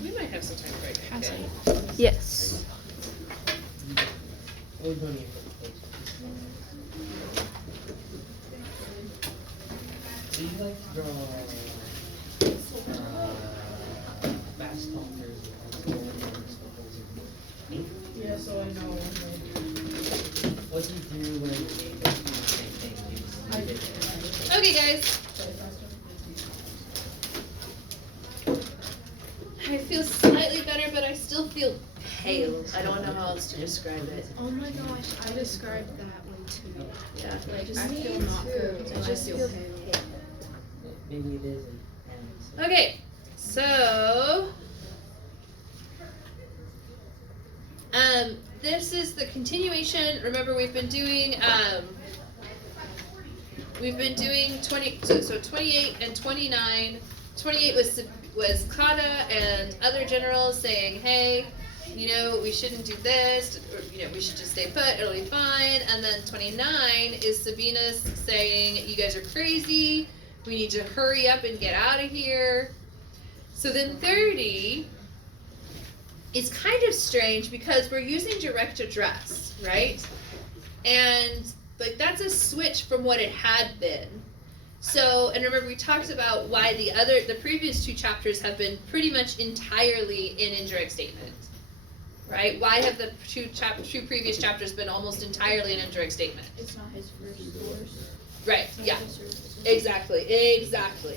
We might have some time for it. Okay. Yes. Do you like the fast talkers? Yeah, so I know. What do you do when they go through the same thing? Okay, guys. I feel slightly better, but I still feel pale. I don't know how else to describe it. Oh my gosh, I described that one too. Yeah. Like, Me I feel not good. too. I just feel pale. Maybe it is. Okay, so this is the continuation. Remember, we've been doing 20. So 28 and 29. 28 was Kada and other generals saying, hey, you know, we shouldn't do this, or, you know, we should just stay put, it'll be fine. And then 29 is Sabinus saying, you guys are crazy, we need to hurry up and get out of here. So then 30 is kind of strange because we're using direct address, right? And like that's a switch from what it had been. So, and remember we talked about why the previous two chapters have been pretty much entirely in indirect statement, right? Why have the two previous chapters been almost entirely in indirect statement? It's not his first source. Right, yeah, exactly.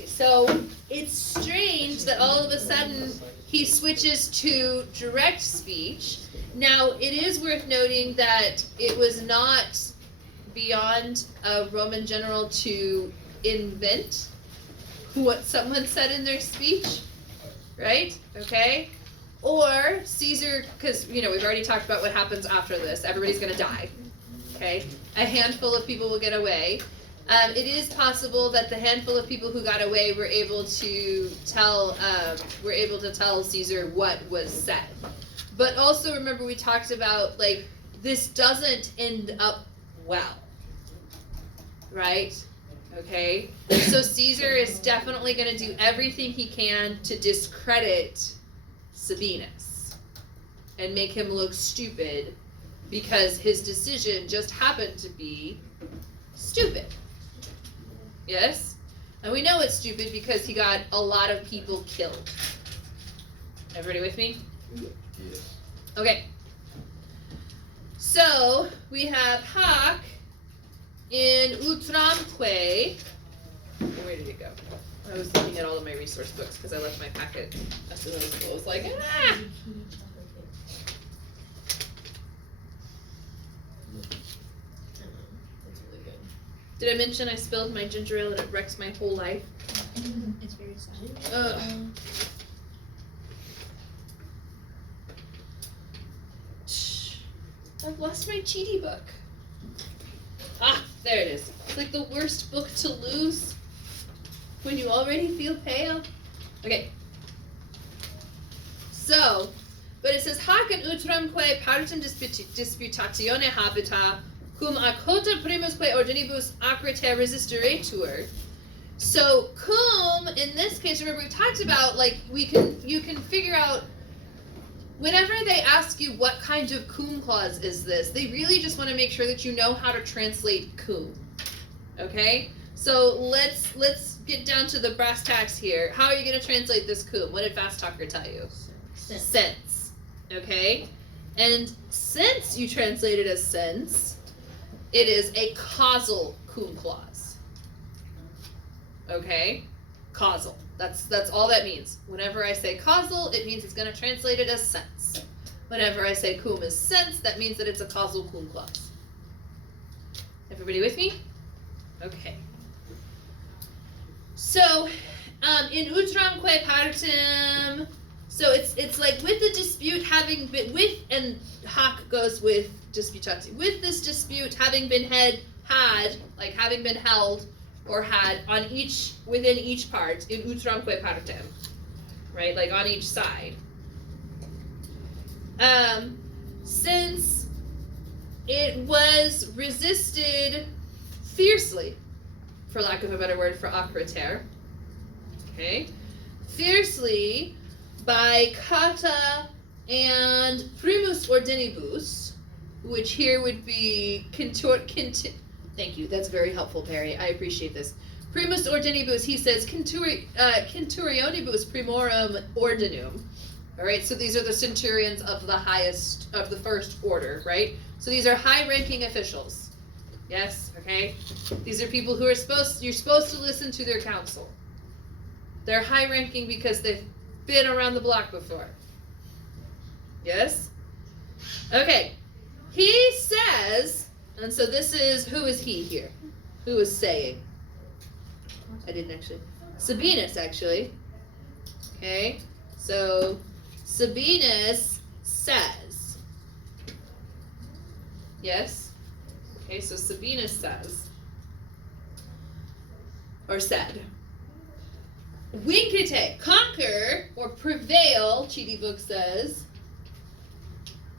So, it's strange that all of a sudden he switches to direct speech. Now, it is worth noting that it was not beyond a Roman general to invent what someone said in their speech, right? Okay? Or Caesar, because, you know, we've already talked about what happens after this. Everybody's going to die, okay? A handful of people will get away. It is possible that the handful of people who got away were able to tell Caesar what was said. But also remember we talked about, like, this doesn't end up well, right? Okay? So Caesar is definitely going to do everything he can to discredit Sabinus and make him look stupid because his decision just happened to be stupid. Yes? And we know it's stupid because he got a lot of people killed. Everybody with me? Yes. Okay. So, we have Hak in Utramque. Where did it go? I was looking at all of my resource books because I left my packet as soon as I was like, ah! Did I mention I spilled my ginger ale and it wrecks my whole life? It's very sad. I've lost my cheaty book. Ah, there it is. It's like the worst book to lose when you already feel pale. Okay. So, but it says, Hac in utramque partem disputatione habita, cum acota primusque ordinibus acrete resisteretur. So, cum, in this case, remember we talked about, like, you can figure out, whenever they ask you what kind of cum clause is this, they really just want to make sure that you know how to translate cum. Okay? So let's get down to the brass tacks here. How are you going to translate this cum? What did Fast Talker tell you? Sense. Okay? And since you translate it as sense, it is a causal cum clause. Okay? Causal. That's all that means. Whenever I say causal, it means it's going to translate it as sense. Whenever I say cum is sense, that means that it's a causal cum clause. Everybody with me? Okay. So, in utramque partem, so it's like with the dispute having been, with, and Hak goes with disputati, with this dispute having been having been held, or had on each, within each part, in utramque partem, right, like on each side. Since it was resisted fiercely, for lack of a better word for acriter, okay, fiercely by Cata and Primus Ordinibus, which here would be thank you, that's very helpful, Perry. I appreciate this. Primus Ordinibus, he says Centurionibus Primorum Ordinum. All right, so these are the centurions of the highest, of the first order, right? So these are high-ranking officials. Yes, okay? These are people who are you're supposed to listen to their counsel. They're high-ranking because they've been around the block before. Yes? Okay. He says, and so this is, who is he here? Who is saying? I didn't actually. Sabinus, actually. Okay? So, Sabinus says. Yes? Okay, so Sabinus says. Or said. Vincite, conquer, or prevail, Cheaty Book says.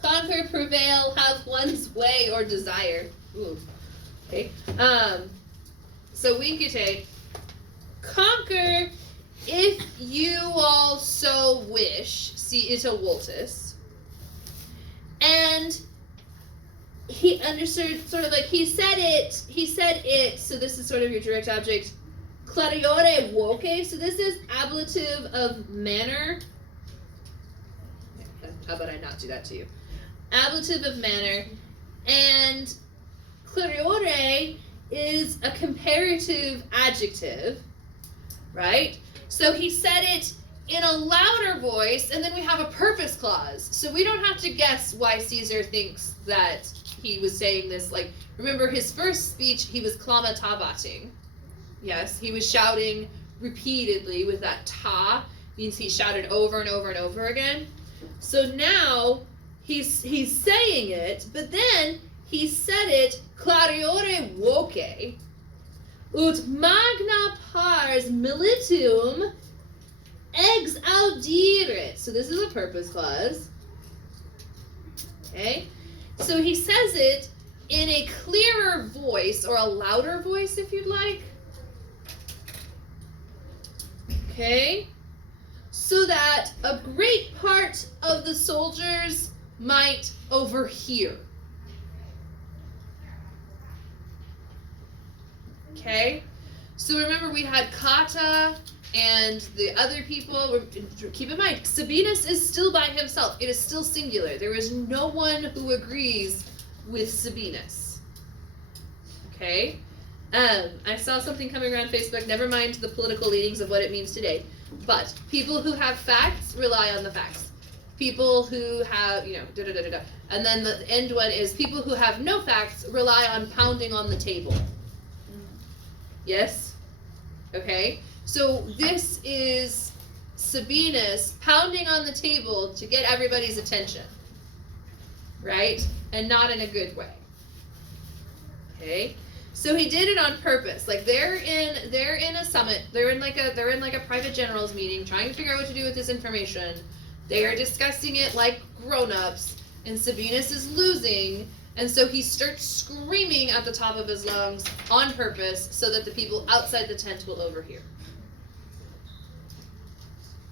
Conquer, prevail, have one's way or desire. Ooh. Okay. So Vincite, conquer if you all so wish, see ita voltus. And he understood sort of like he said it, so this is sort of your direct object. Clariore voce, so this is ablative of manner. How about I not do that to you? Ablative of manner, and clariore is a comparative adjective, right? So he said it in a louder voice, and then we have a purpose clause. So we don't have to guess why Caesar thinks that he was saying this. Like, remember his first speech, he was clamatabating. Yes, he was shouting repeatedly with that ta, means he shouted over and over and over again. So now he's saying it, but then he said it clariore voce ut magna pars militum ex audiret. So this is a purpose clause. Okay? So he says it in a clearer voice, or a louder voice if you'd like. Okay? So that a great part of the soldiers might overhear. Okay? So remember we had Cata and the other people. Keep in mind, Sabinus is still by himself. It is still singular. There is no one who agrees with Sabinus. Okay? I saw something coming around Facebook, never mind the political leanings of what it means today, but people who have facts rely on the facts. People who have, da-da-da-da-da. And then the end one is people who have no facts rely on pounding on the table. Yes? Okay? So this is Sabinus pounding on the table to get everybody's attention. Right? And not in a good way. Okay? So he did it on purpose. Like they're in a summit. They're in like a private generals meeting, trying to figure out what to do with this information. They are discussing it like grown-ups, and Sabinus is losing, and so he starts screaming at the top of his lungs on purpose so that the people outside the tent will overhear.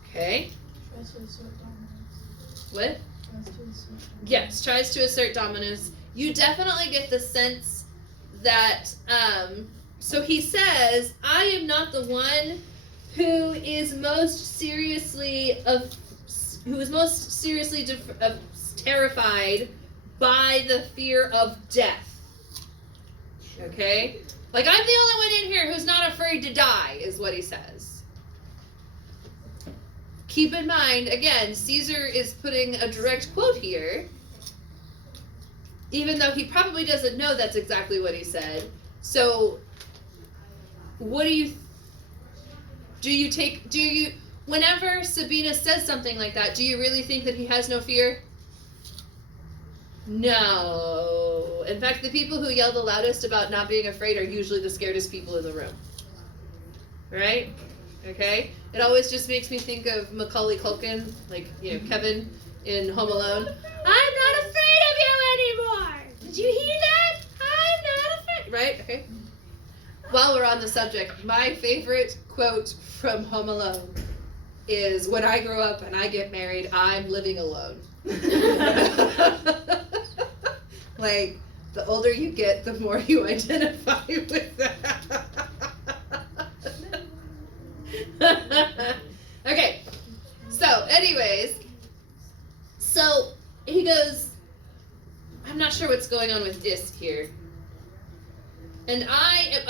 Okay? Tries to assert dominance. What? Tries to assert dominance. Yes, tries to assert dominance. You definitely get the sense that, so he says, I am not the one who is most seriously terrified by the fear of death. Okay? Like, I'm the only one in here who's not afraid to die, is what he says. Keep in mind, again, Caesar is putting a direct quote here, even though he probably doesn't know that's exactly what he said. So, what do you, whenever Sabinus says something like that, do you really think that he has no fear? No. In fact, the people who yell the loudest about not being afraid are usually the scaredest people in the room. Right? Okay? It always just makes me think of Macaulay Culkin, like, Kevin in Home Alone. I'm not afraid of you anymore! Did you hear that? I'm not afraid! Right? Okay. While we're on the subject, my favorite quote from Home Alone. is when I grow up and I get married, I'm living alone. Like, the older you get, the more you identify with that. Okay, so anyways, so he goes, I'm not sure what's going on with Isk here. And I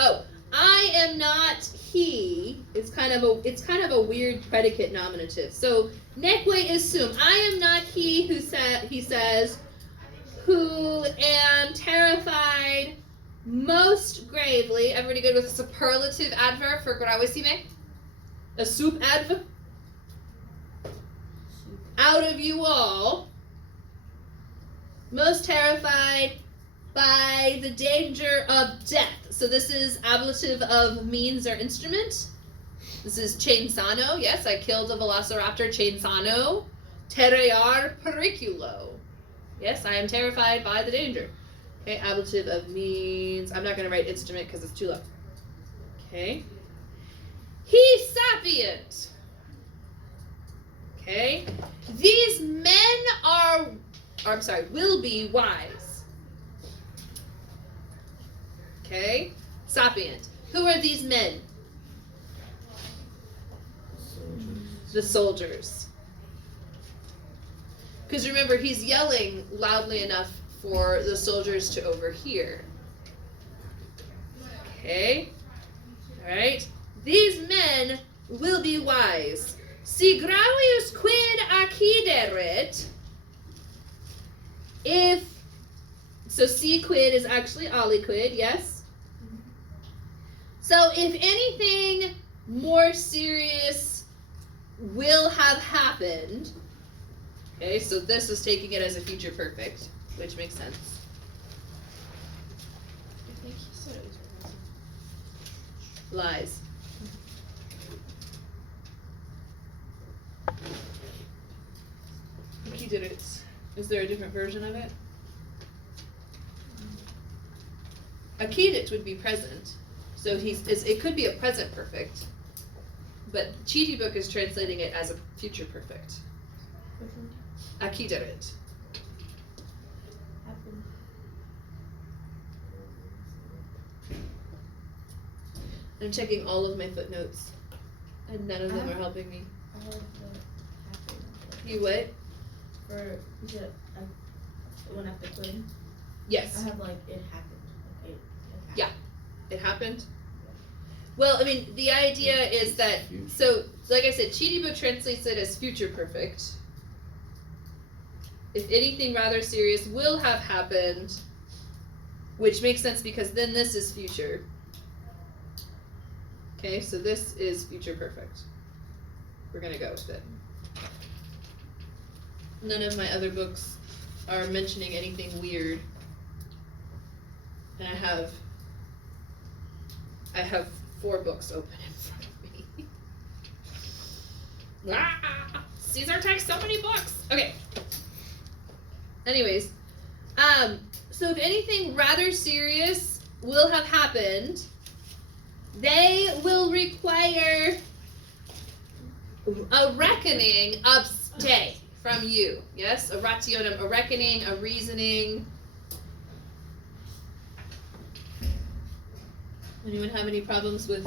am not he. It's kind of a weird predicate nominative. So neque is sum. I am not he who says, who am terrified most gravely. Everybody good with superlative adverb for gravissime? A soup adverb? Out of you all, most terrified by the danger of death. So this is ablative of means or instrument. This is chainsano. Yes, I killed a velociraptor chainsano. Terrear periculo. Yes, I am terrified by the danger. Okay, ablative of means. I'm not going to write instrument because it's too low. Okay. He sapient. Okay. These men will be wise. Okay. Sapient. Who are these men? The soldiers. Because remember, he's yelling loudly enough for the soldiers to overhear. Okay. All right. These men will be wise. Si gravius quid accideret. So si quid is actually aliquid, yes? So if anything more serious will have happened, okay, so this is taking it as a future perfect, which makes sense. I think he said it was Lies. He did it. Is there a different version of it? Accidit would be present. So it could be a present perfect. But Cheaty Book is translating it as a future perfect. Accideret. happened. I'm checking all of my footnotes. And none of them are helping me. I have the happened. You what? For you said when after quitting. Yes. I have like it happened. Like it happened. Yeah. It happened? Well, I mean, the idea is that, so, like I said, Cheaty Book translates it as future perfect. If anything rather serious will have happened, which makes sense because then this is future. Okay, so this is future perfect. We're gonna go with it. None of my other books are mentioning anything weird. And I have 4 books open in front of me. Caesar takes so many books. Okay. Anyways, so if anything rather serious will have happened, they will require a reckoning of stay from you. Yes, a rationem, a reckoning, a reasoning. Anyone have any problems with,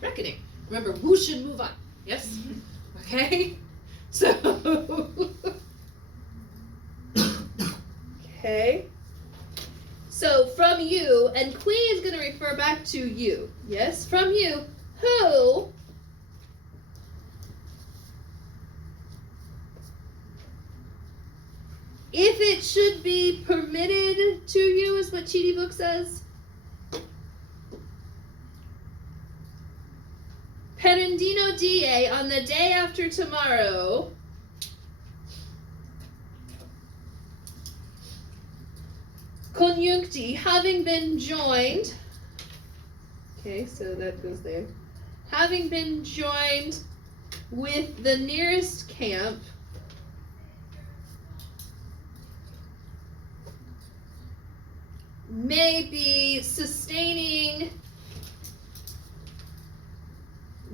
reckoning? Remember, who should move on? Yes? Okay? So, okay. So, from you, and qui is going to refer back to you. Yes? From you, who if it should be permitted to you, is what Cheaty Book says. Perendino die, on the day after tomorrow, conjuncti, having been joined, okay, so that goes there, having been joined with the nearest camp, may be sustaining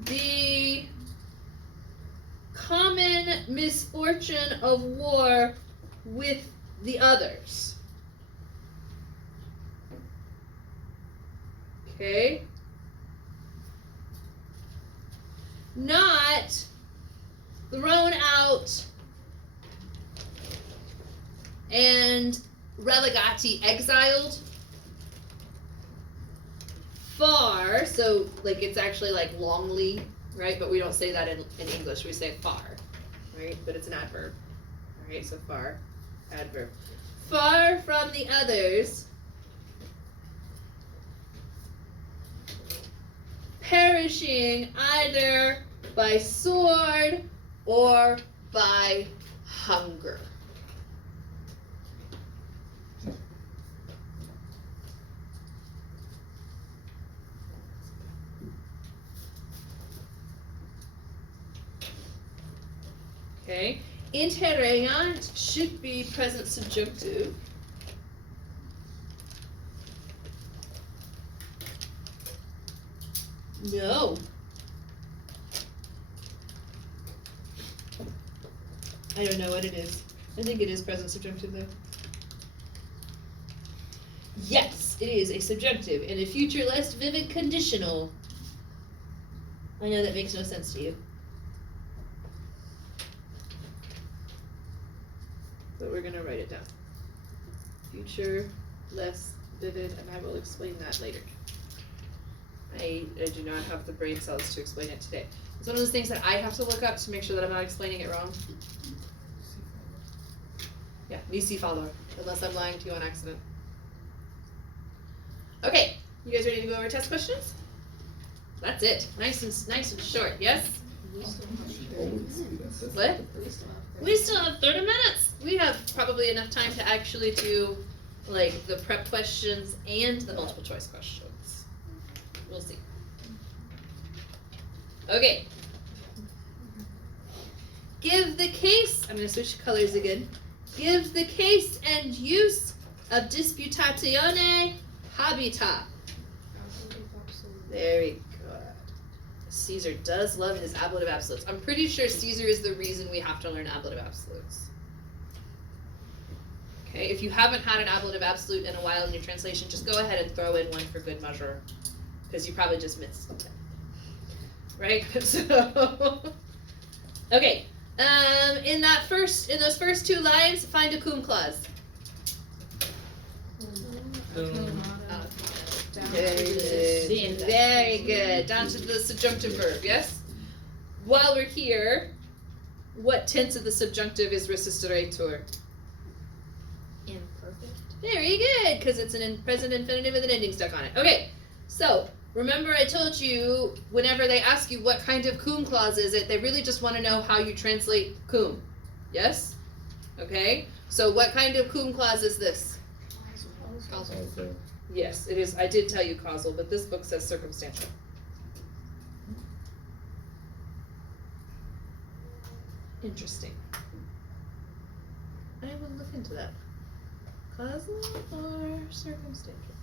the common misfortune of war with the others. Okay? Not thrown out and relegati, exiled. Far, so like it's actually like longly, right? But we don't say that in English, we say far, right? But it's an adverb. Alright, so far, adverb. Far from the others, perishing either by sword or by hunger. Okay, interrogant should be present subjunctive. No. I don't know what it is. I think it is present subjunctive though. Yes, it is a subjunctive and a future less vivid conditional. I know that makes no sense to you. But we're gonna write it down. Future less vivid, and I will explain that later. I do not have the brain cells to explain it today. It's one of those things that I have to look up to make sure that I'm not explaining it wrong. Yeah, nisi falor, unless I'm lying to you on accident. Okay, you guys ready to go over test questions? That's it. Nice and short, yes? What? We still have 30 minutes. We have probably enough time to actually do like the prep questions and the multiple choice questions. We'll see. Okay. Give the case, I'm going to switch colors again. Give the case and use of disputatione habita. Very good. Caesar does love his ablative absolutes. I'm pretty sure Caesar is the reason we have to learn ablative absolutes. Okay, if you haven't had an ablative absolute in a while in your translation, just go ahead and throw in one for good measure, because you probably just missed something. Right? So, okay. In those first two lines, find a cum clause. Very good. Down to the subjunctive verb, yes? While we're here, what tense of the subjunctive is resisteretur? Imperfect. Very good, because it's an present infinitive with an ending stuck on it. Okay, so remember I told you whenever they ask you what kind of cum clause is it, they really just want to know how you translate cum. Yes? Okay, so what kind of cum clause is this? Causal. Yes, it is. I did tell you causal, but this book says circumstantial. Interesting. I will look into that. Causal or circumstantial?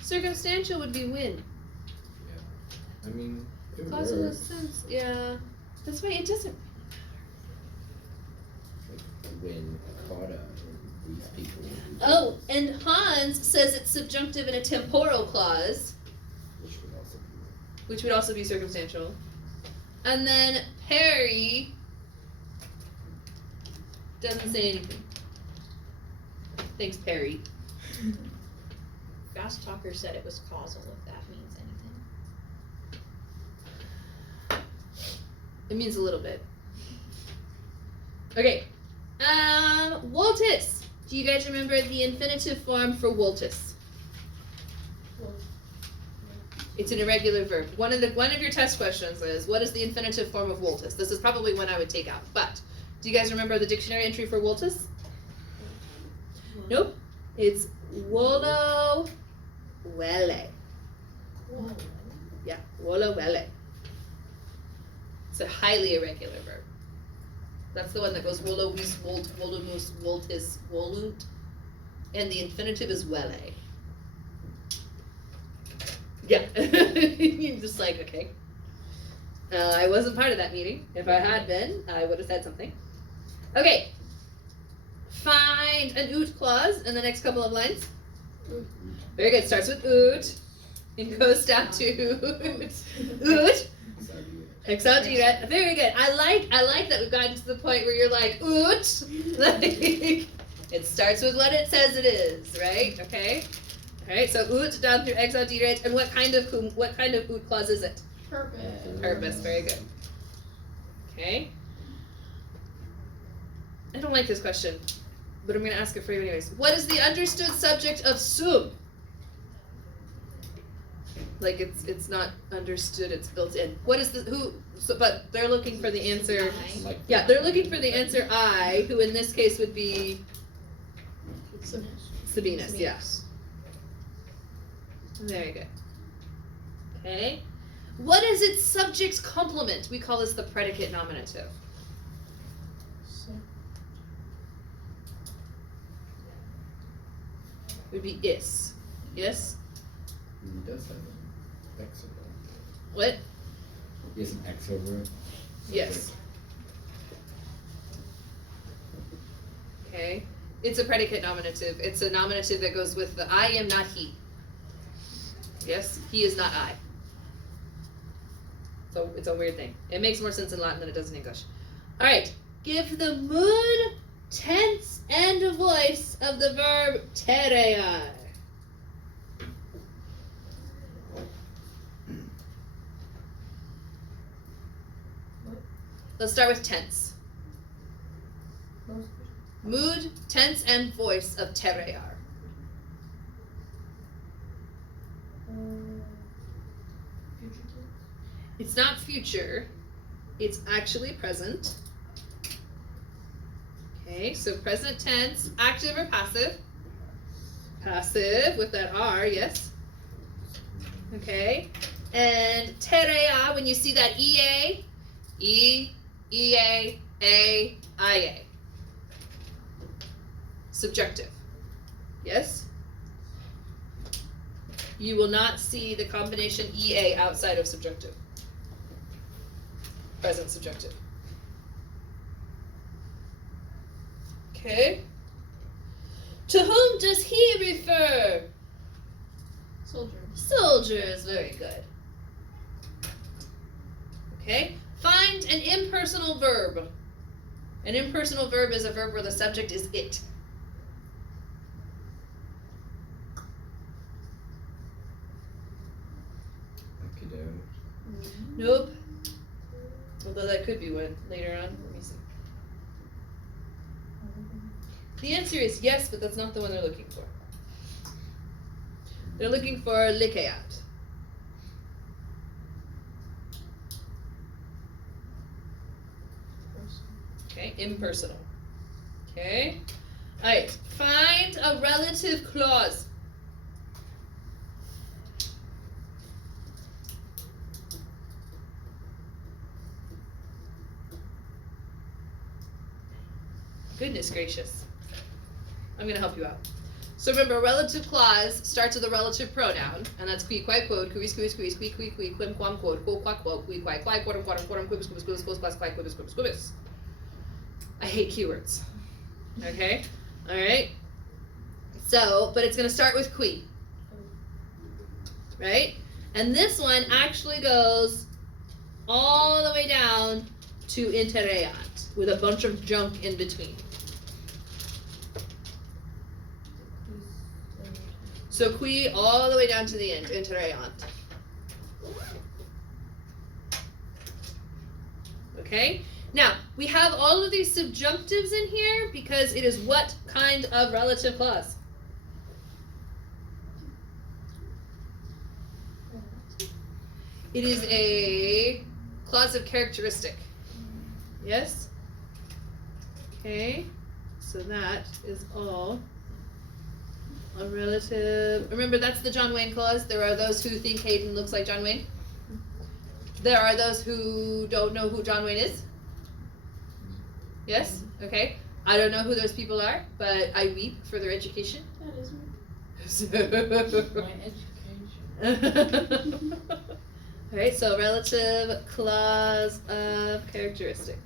Circumstantial would be when. I mean, it Causal works. sense, yeah. That's why it doesn't. When Cotta and these people. Oh, and Hans says it's subjunctive in a temporal clause, Which would also be which would also be circumstantial. And then Perry doesn't say anything. Thanks, Perry. Fast Talker said it was causal, if that means anything. It means a little bit. Okay. Woltis. Do you guys remember the infinitive form for woltis? It's an irregular verb. One of your test questions is, what is the infinitive form of woltis? This is probably one I would take out. But do you guys remember the dictionary entry for woltis? Nope. It's wolo wele. Yeah, wolo wele. It's a highly irregular verb. That's the one that goes wolo wis wolt wolomus woltis volunt, and the infinitive is wele. Yeah, you're just like, okay. I wasn't part of that meeting. If I had been, I would have said something. Okay. Find an oot clause in the next couple of lines. Very good. Starts with oot and goes down to oot. Exaudirat. Very good. I like that we've gotten to the point where you're like oot. Like it starts with what it says it is, right? Okay. All right. So oot down through exaudirat. And what kind of oot clause is it? Purpose. Purpose. Very good. Okay. I don't like this question, but I'm going to ask it for you anyways. What is the understood subject of sum? Like it's not understood, it's built in. What is the who? So, but they're looking for the answer. Like Yeah, they're looking for the answer I, who in this case would be Sabinus. Yeah. Very good. Okay. What is its subject complement? We call this the predicate nominative. Would be is. Yes? He does have an X over it. What? He has an X over it. So Yes. Okay. It's a predicate nominative. It's a nominative that goes with the I am not he. Yes? He is not I. So it's a weird thing. It makes more sense in Latin than it does in English. Alright. Give the mood, tense, and voice of the verb terei. Let's start with tense. Mood, tense, and voice of terei. Future tense. It's not future, it's actually present. Okay, so present tense, active or passive? Passive with that R, yes. Okay, and terei, when you see that EA, E, EA, A, IA. Subjunctive. Yes? You will not see the combination EA outside of subjunctive. Present subjunctive. Okay. To whom does he refer? Soldier. Soldiers. Very good. Okay. Find an impersonal verb. An impersonal verb is a verb where the subject is it. Akido. Nope. Although that could be one later on. Let me see. The answer is yes, but that's not the one they're looking for. They're looking for likeat. Okay, impersonal. Okay. Alright, find a relative clause. Goodness gracious. I'm gonna help you out. So remember, a relative clause starts with a relative pronoun, and that's qui, quae, quod, quis, quis, quis, qui, qui, qui, quim, quam, quod, quo, qua, quo, qui, quae, quae, quodum, quodum, quodum, quibus, quibus, quibus, quos, quas, quae, quibus, quibus, quibus. I hate keywords. Okay? Alright? So, but it's gonna start with qui. Right? And this one actually goes all the way down to intereat, with a bunch of junk in between. So qui all the way down to the end, intereat. Okay? Now, we have all of these subjunctives in here because it is what kind of relative clause? It is a clause of characteristic. Yes? Okay, so that is all a relative. Remember, that's the John Wayne clause. There are those who think Hayden looks like John Wayne. There are those who don't know who John Wayne is. Yes? Okay. I don't know who those people are, but I weep for their education. That is me. So- My education. Alright, so relative clause of characteristic.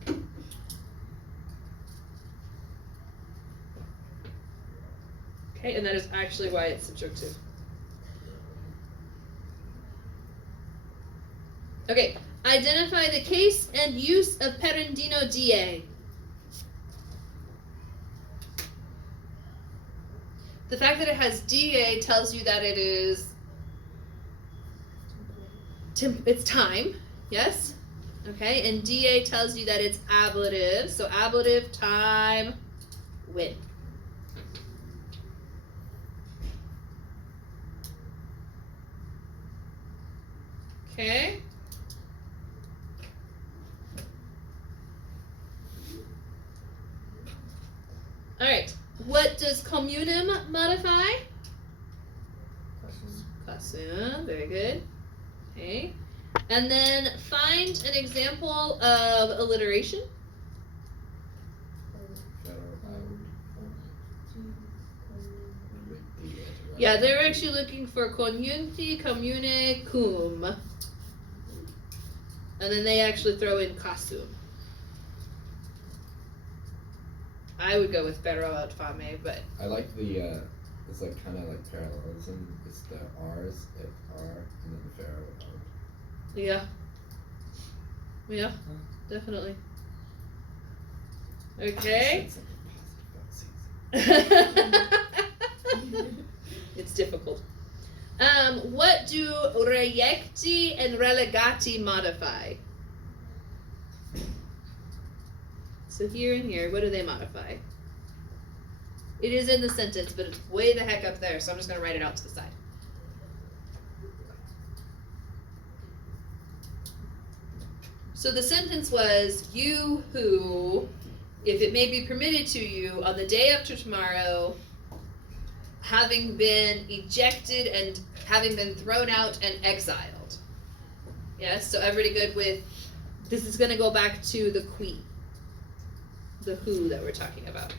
Okay, and that is actually why it's subjunctive. Okay, identify the case and use of Perendino DA. The fact that it has DA tells you that it is it's time, yes? Okay, and DA tells you that it's ablative, so ablative, time, when. Okay. Alright, what does communum modify? Classum, very good. Okay. And then find an example of alliteration. Yeah, they were actually looking for conjuncti commune cum. And then they actually throw in classum. I would go with pero aut fame, but I like the, it's like kind of like parallelism. It's the R's at R and then the pharaoh at O. yeah. Yeah, definitely. Okay. It's difficult. What do reiecti and relegati modify? So here and here, what do they modify? It is in the sentence, but it's way the heck up there, so I'm just going to write it out to the side. So the sentence was, you who, if it may be permitted to you, on the day after tomorrow, having been ejected and having been thrown out and exiled. Yes, so everybody good with, this is going to go back to the qui, the who that we're talking about.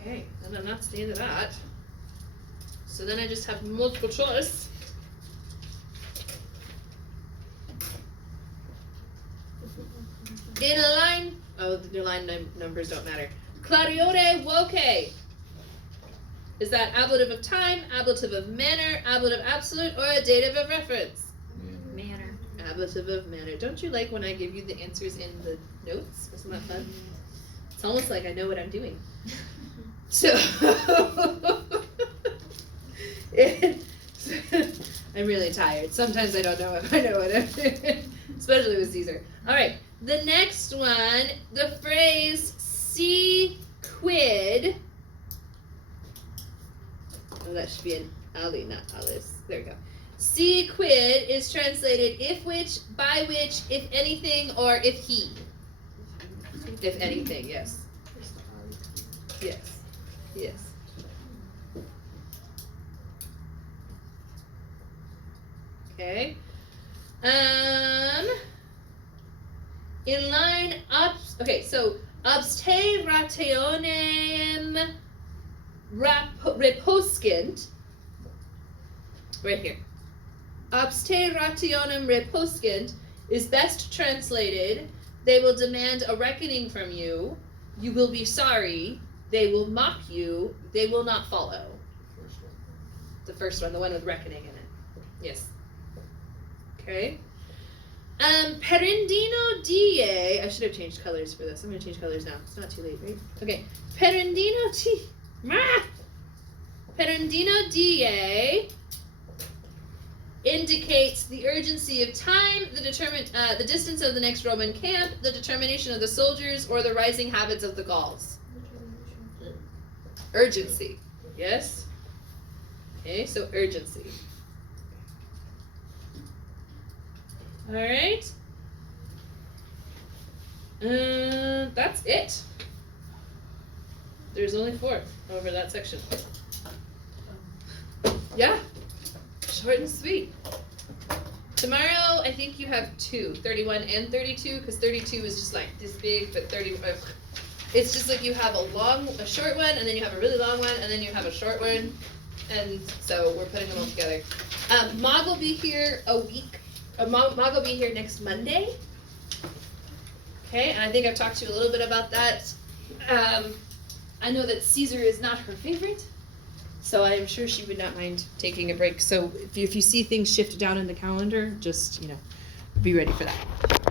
Okay, and then that's the end of that. So then I just have multiple choice. In a line, oh, the line numbers don't matter. Clariore voce. Is that ablative of time, ablative of manner, ablative absolute, or a dative of reference? Manner. Ablative of manner. Don't you like when I give you the answers in the notes? Isn't that fun? It's almost like I know what I'm doing. So, I'm really tired. Sometimes I don't know if I know what I'm doing, especially with Caesar. All right, the next one, the phrase "si quid." Oh, that should be an ali, not Alice. There we go. Si quid is translated if which, by which, if anything, or if he. If anything, yes. Yes. Yes. Okay. In line up. Okay, so obste rationem reposcent. Right here. Obste rationem reposcent is best translated. They will demand a reckoning from you. You will be sorry. They will mock you. They will not follow. First one. The first one, the one with reckoning in it. Yes. Okay. Perendino die. I should have changed colors for this. I'm gonna change colors now. It's not too late, right? Okay. Perendino Perendino die indicates the urgency of time, the distance of the next Roman camp, the determination of the soldiers, or the rising habits of the Gauls. Urgency. Yes? Okay, so urgency. Alright. That's it. There's only 4 over that section. Yeah. Short and sweet. Tomorrow, I think you have 2, 31 and 32, because 32 is just like this big, but 30, It's just like you have a short one, and then you have a really long one, and then you have a short one, and so we're putting them all together. Mog will be here a week. Mog will be here next Monday. Okay, and I think I've talked to you a little bit about that. I know that Caesar is not her favorite, so I am sure she would not mind taking a break. So if you see things shift down in the calendar, just, be ready for that.